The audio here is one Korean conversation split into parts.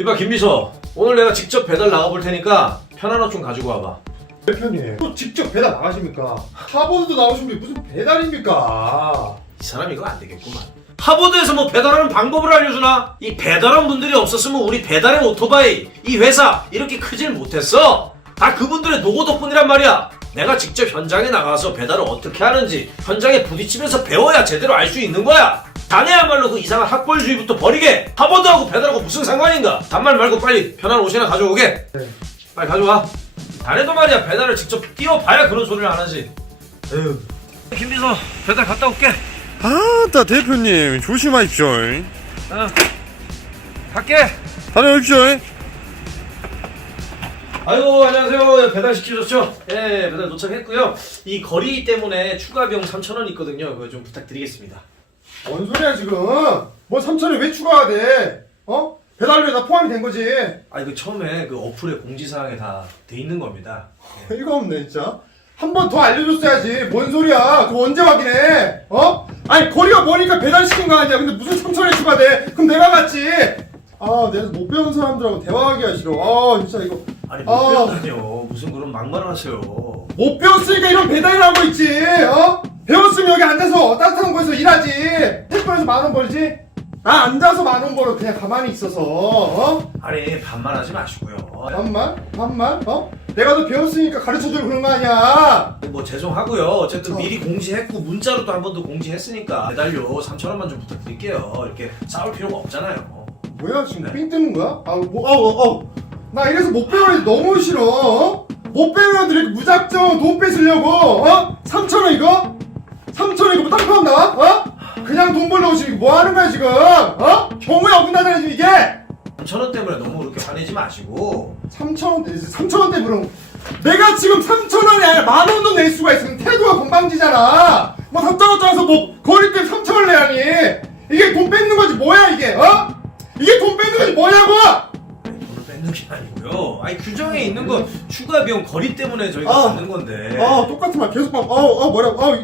이봐 김비서 오늘 내가 직접 배달 나가볼 테니까 편한 옷 좀 가지고 와봐. 대표님 또 직접 배달 나가십니까? 하버드도 나오신 분이 무슨 배달입니까? 이 사람 이거 안 되겠구만. 하버드에서 뭐 배달하는 방법을 알려주나? 이 배달원 분들이 없었으면 우리 배달의 오토바이 이 회사 이렇게 크질 못했어. 다 그분들의 노고 덕분이란 말이야. 내가 직접 현장에 나가서 배달을 어떻게 하는지 현장에 부딪히면서 배워야 제대로 알 수 있는 거야 자네야말로 그 이상한 학벌주의부터 버리게 하버드하고 배달하고 무슨 상관인가 단말 말고 빨리 편한 옷이나 가져오게 네. 빨리 가져와 자네도 말이야 배달을 직접 뛰어봐야 그런 소리를 안 하지 에휴 김비서 배달 갔다 올게 아따 대표님 조심하십시오 어, 갈게. 다녀오십시오 아유 안녕하세요. 배달 시키셨죠? 예, 배달 도착했고요. 이 거리 때문에 추가 비용 3,000원 있거든요. 그거 좀 부탁드리겠습니다. 뭔 소리야 지금? 뭐 3천원 왜 추가가 돼? 어? 배달료에 다 포함이 된 거지 아 이거 처음에 그 어플에 공지사항에 다 돼 있는 겁니다. 예. 이거 없네 진짜 한 번 더 알려줬어야지 뭔 소리야 그거 언제 확인해 어? 아니 거리가 머니까 배달시킨 거 아니야 근데 무슨 3천원이 추가돼 그럼 내가 갔지 아 내가 못 배운 사람들하고 대화하기가 싫어 아 진짜 이거 아니 못 아. 배웠다뇨. 무슨 그런 막말을 하세요. 못 배웠으니까 이런 배달을 하고 있지 어? 배웠으면 여기 앉아서 따뜻한 곳에서 일하지 택배에서 만 원 벌지 나 앉아서 만 원 벌어 그냥 가만히 있어서 어? 아니 반말 하지 마시고요. 반만? 반만? 어? 내가 너 배웠으니까 가르쳐주고 그런 거 아니야 뭐 죄송하고요. 어쨌든 미리 공지했고 문자로 또한번 더 공지했으니까 배달료 3,000원만 좀 부탁드릴게요. 이렇게 싸울 필요가 없잖아요. 뭐야 지금 네. 삥 뜨는 거야? 아, 뭐, 아우, 아우. 나 이래서 못 배우는 애 너무 싫어. 어? 못 배우는 애들 이렇게 무작정 돈 뺏으려고, 어? 3천 원 이거? 3천원 이거 뭐 땅파면 나와? 어? 그냥 돈 벌려고 지금 뭐 하는 거야 지금? 어? 경우에 어긋나잖아 지금 이게? 3,000원 때문에 너무 그렇게 화내지 마시고 3천원, 3천원 때 물은 내가 지금 3천원이 아니라 만 원도 낼 수가 있으면 태도가 건방지잖아. 뭐 해서 뭐 거리 때 3천원 내야니? 이게 돈 뺏는 거지 뭐야 이게? 어? 이게 돈 뺏는 거지 뭐냐고? 아니, 돈을 뺏는 게 아니고요. 아니 규정에 있는 건 추가 비용 거리 때문에 저희가 아. 받는 건데. 어 똑같은 말 계속 막어어 뭐라고 어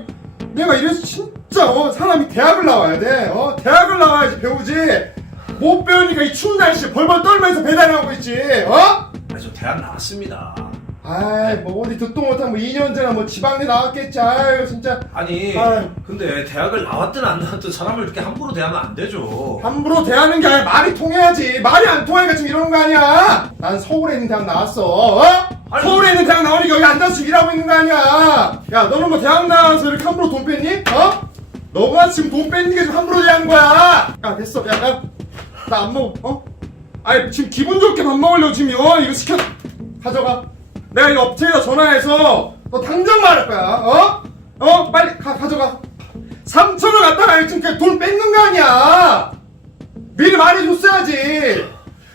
내가 이래서 진짜 어 사람이 대학을 나와야 돼 어 대학을 나와야지 배우지 못 배우니까 이 추운 날씨에 벌벌 떨면서 배달하고 있지 어? 아니 저 대학 나왔습니다. 아이 뭐 어디 듣도 못한 뭐 2년 전에 뭐 지방대 나왔겠지 아유 진짜 아니 아유. 근데 대학을 나왔든 안 나왔든 사람을 이렇게 함부로 대하면 안 되죠. 함부로 대하는 게 아니라 말이 통해야지 말이 안 통하니까 지금 이러는 거 아니야 난 서울에 있는 대학 나왔어 어? 아니, 서울에 있는 대학 나오니까 여기 앉아서 일하고 있는 거 아니야. 야 너는 뭐 대학 나와서 이렇게 함부로 돈 뺐니? 어? 너가 지금 돈 뺏는 게 지금 함부로 대한 거야. 야 됐어. 야나 안 먹어. 어? 아니 지금 기분 좋게 밥 먹으려고 지금 어 이거 시켜. 가져가. 내가 이 업체에다 전화해서 너 당장 말할 거야. 어? 어? 빨리 가 가져가. 3천원 갖다가 지금 그냥 돈 뺏는 거 아니야. 미리 말해줬어야지.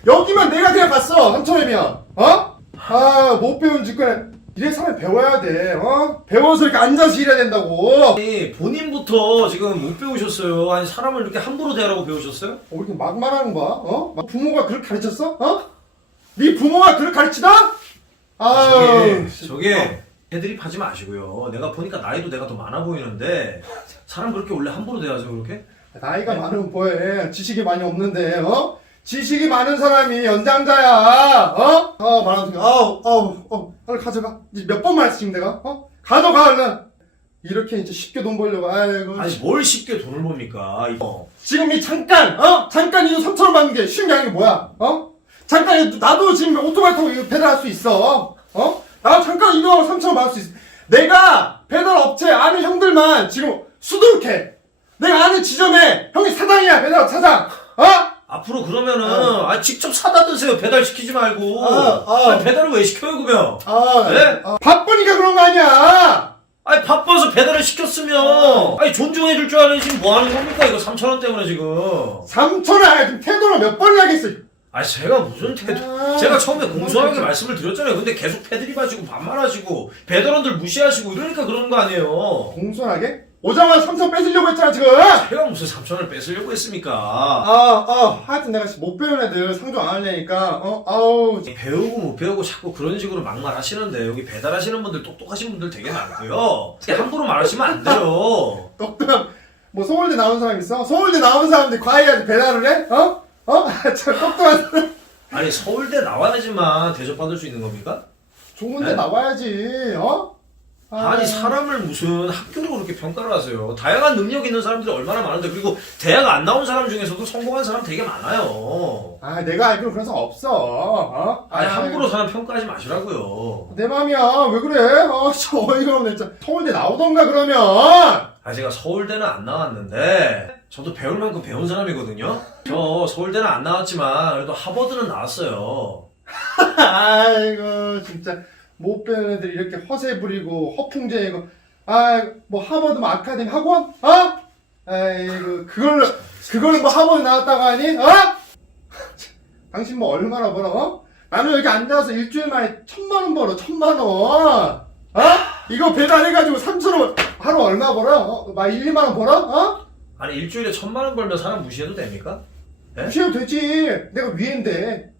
여기만 내가 그냥 갔어. 3천원이면. 어? 아 못 배운 짓거리 이래 사람이 배워야 돼 어? 배워서 이렇게 앉아서 일해야 된다고 어, 아니 본인부터 지금 못 배우셨어요. 아니 사람을 이렇게 함부로 대하라고 배우셨어요? 왜 이렇게 막 말하는 거야? 어? 막 부모가 그렇게 가르쳤어? 어? 네 부모가 그렇게 가르치다? 아유 저게 저게 애드립 하지 마시고요. 내가 보니까 나이도 내가 더 많아 보이는데 사람 그렇게 원래 함부로 대하죠 그렇게? 나이가 많으면 뭐해 지식이 많이 없는데 어? 지식이 많은 사람이 연장자야 어? 어 말하는 거 아우 아우 어 빨리 가져가 이제 몇 번 말했어 지금 내가 어? 가져가 얼른 이렇게 이제 쉽게 돈 벌려고 아이고 아니 뭘 쉽게 돈을 봅니까? 이거. 지금 이 잠깐 어? 잠깐 이거 3천원 받는 게 쉬운 게 아닌 게 뭐야 어? 잠깐 이거 나도 지금 오토바이 타고 이거 배달할 수 있어 어? 나도 잠깐 이동하고 3천원 받을 수 있어 내가 배달 업체 아는 형들만 지금 수두룩해 내가 아는 지점에 형이 사장이야 배달 사장 어? 앞으로 그러면은 어. 아 직접 사다 드세요. 배달 시키지 말고. 어, 어. 아니, 배달을 왜 시켜요 그러면? 아, 네? 아, 바쁘니까 그런 거 아니야 아니 바빠서 배달을 시켰으면 아니 존중해 줄줄 알아야지 지금 뭐 하는 겁니까 이거 3천 원 때문에 지금 3천원 아니 지금 태도를 몇 번을 하겠어 아니 제가 무슨 태도 아, 제가 처음에 공손하게. 말씀을 드렸잖아요 근데 계속 패드립 하시고 반말하시고 배달원들 무시하시고 이러니까 그러는 거 아니에요 공손하게? 오자마자 3천 뺏으려고 했잖아 지금 제가 무슨 3천 원을 뺏으려고 했습니까 아, 아, 하여튼 내가 못 배운 애들 상종 안 하려니까, 어, 아우. 배우고 못 배우고 자꾸 그런 식으로 막말 하시는데 여기 배달하시는 분들 똑똑하신 분들 되게 많고요 함부로 말하시면 안 돼요 똑똑한, 뭐 서울대 나온 사람 있어? 서울대 나온 사람들이 과외하지 배달을 해? 어? 어? 저 똑똑한 사람. 아니 아니 서울대 나와야지만 대접받을 수 있는 겁니까? 좋은 데 네? 나와야지, 어? 아니 사람을 무슨 학교로 그렇게 평가를 하세요. 다양한 능력 있는 사람들이 얼마나 많은데 그리고 대학 안 나온 사람 중에서도 성공한 사람 되게 많아요. 아, 내가 알기로 그런 사람 없어, 어? 아니 아, 함부로 사람 평가하지 마시라고요. 내 맘이야. 왜 그래? 어, 저 어이가 없네, 진짜. 서울대 나오던가, 그러면! 아 제가 서울대는 안 나왔는데 저도 배울 만큼 배운 사람이거든요. 저 서울대는 안 나왔지만 그래도 하버드는 나왔어요. 아이고, 진짜. 못 배우는 애들이 이렇게 허세 부리고, 허풍쟁이고, 아, 뭐, 하버드 뭐 아카데미 학원? 어? 아이고, 그걸로, 그걸로 뭐 하버드 나왔다고 하니? 어? 당신 뭐 얼마나 벌어? 어? 나는 여기 앉아서 일주일 만에 천만 원 벌어, 천만 원! 어? 이거 배달해가지고 3천 원, 하루 얼마 벌어? 어? 막 1, 2만 원 벌어? 어? 아니 일주일에 천만 원 벌면 사람 무시해도 됩니까? 네? 무시해도 되지. 내가 위인데.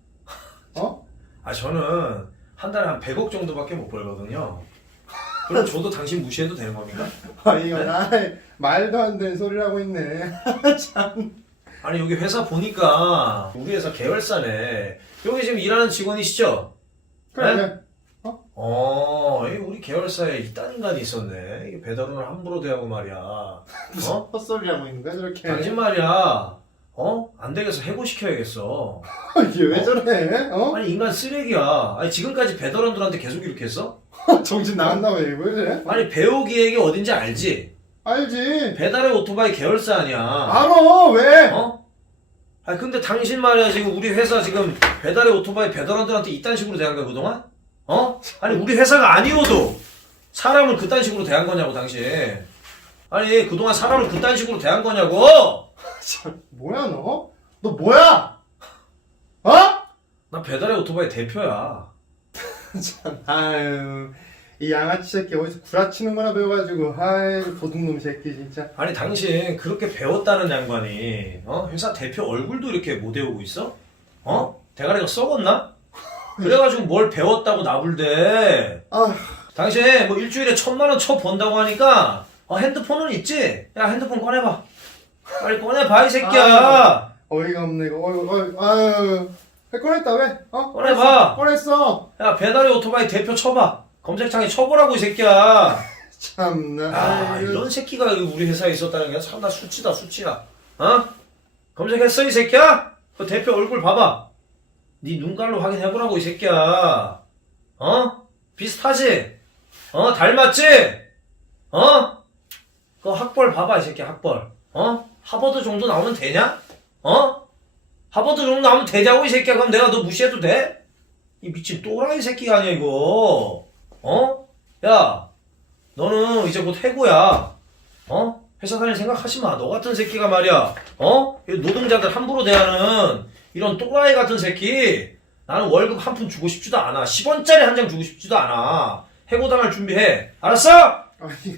어? 아 저는 한 달에 한 100억 정도밖에 못 벌거든요. 그럼 저도 당신 무시해도 되는 겁니까? 아, 이거 나 말도 안 되는 소리를 하고 있네. 참. 아니 여기 회사 보니까 우리 회사 계열사네. 여기 지금 일하는 직원이시죠? 그래, 네? 그래. 어, 이 우리 계열사에 이딴 인간이 있었네. 이게 배달원을 함부로 대하고 말이야. 어? 헛소리 하고 있는 거야, 저렇게. 당신 말이야. 어? 안 되겠어. 해고시켜야겠어. 이게 왜 저래? 어? 아니 인간 쓰레기야. 아니 지금까지 배달원들한테 계속 이렇게 했어? 정신 나갔나 봐, 이거 왜 저래? 아니 배우 기획이 어딘지 알지? 알지. 배달의 오토바이 계열사 아니야. 알아, 왜? 어? 아니 근데 당신 말이야 지금 우리 회사 지금 배달의 오토바이 배달원들한테 이딴 식으로 대한 거야 그동안? 어? 아니 우리 회사가 아니어도 사람을 그딴 식으로 대한 거냐고 당신 아니 그동안 사람을 그딴 식으로 대한 거냐고 뭐야, 너? 너 뭐야? 어? 나 배달의 오토바이 대표야 참, 아유. 이 양아치 새끼 어디서 구라치는 거나 배워가지고, 아유, 도둑놈 새끼, 진짜. 아니 당신 그렇게 배웠다는 양반이 어? 회사 대표 얼굴도 이렇게 못 외우고 있어? 어? 대가리가 썩었나? 그래가지고 뭘 배웠다고 나불대 아, 당신 뭐 일주일에 천만 원 쳐 번다고 하니까 어, 핸드폰은 있지? 야 핸드폰 꺼내봐. 빨리 꺼내봐 이 새끼야. 어이가 없네, 이거. 어이, 어이, 아유. 왜 꺼냈다, 왜? 어? 꺼내봐. 꺼냈어. 야 배달의 오토바이 대표 쳐봐. 검색창에 쳐보라고 이 새끼야. 참나. 아 아유. 이런 새끼가 우리 회사에 있었다는 게 참나 수치다 수치야. 어? 검색했어 이 새끼야? 그 대표 얼굴 봐봐. 네 눈깔로 확인해보라고 이 새끼야. 어? 비슷하지? 어? 닮았지? 어? 그 학벌 봐봐 이 새끼 학벌. 어? 하버드 정도 나오면 되냐? 어? 하버드 정도 나오면 되냐고 이 새끼야. 그럼 내가 너 무시해도 돼? 이 미친 또라이 새끼가 아니야 이거. 어? 야, 너는 이제 곧 해고야. 어? 회사 다닐 생각하지 마. 너 같은 새끼가 말이야. 어? 이 노동자들 함부로 대하는 이런 또라이 같은 새끼. 나는 월급 한 푼 주고 싶지도 않아. 10원짜리 한 장 주고 싶지도 않아. 해고당할 준비해. 알았어? 아니,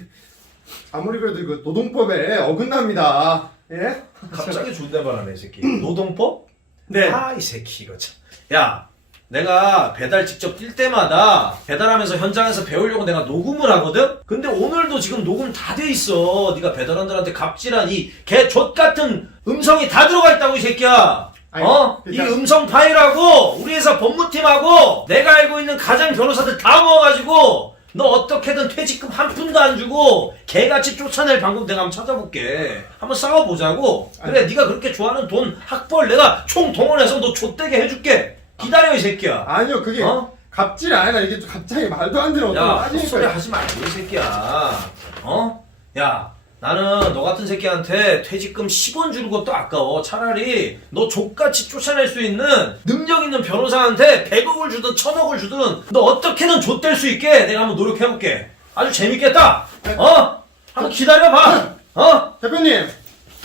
아무리 그래도 이거 노동법에 어긋납니다. 예? 갑자기 존댓말하네 이 새끼. 노동법? 네. 아 이 새끼 이거 참. 야, 내가 배달 직접 뛸 때마다 배달하면서 현장에서 배우려고 내가 녹음을 하거든. 근데 오늘도 지금 녹음 다 돼 있어. 네가 배달원들한테 갑질한 이 개 족 같은 음성이 다 들어가 있다고 이 새끼야. 아니, 어? 이 음성 파일하고 우리 회사 법무팀하고 내가 알고 있는 가장 변호사들 다 모아가지고 너 어떻게든 퇴직금 한 푼도 안 주고 개같이 쫓아낼 방법 내가 한번 찾아볼게. 한번 싸워보자고. 그래 네가 그렇게 좋아하는 돈 학벌 내가 총 동원해서 너 좆되게 해줄게. 기다려 이 새끼야. 아니요, 그게 어? 갑질이 아니라 이게 좀 갑자기 말도 안 되는 어떤 야. 헛소리 하지 말고 이 새끼야. 어? 야, 나는 너 같은 새끼한테 퇴직금 10원 주는 것도 아까워. 차라리 너 족같이 쫓아낼 수 있는 능력 있는 변호사한테 100억을 주든 1000억을 주든 너 어떻게든 좆될 수 있게 내가 한번 노력해볼게. 아주 재밌겠다. 어? 한번 기다려봐. 어? 대표님!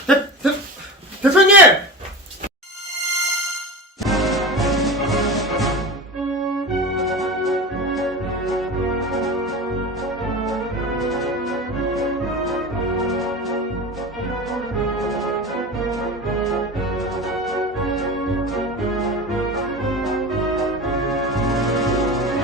대, 대, 대표님!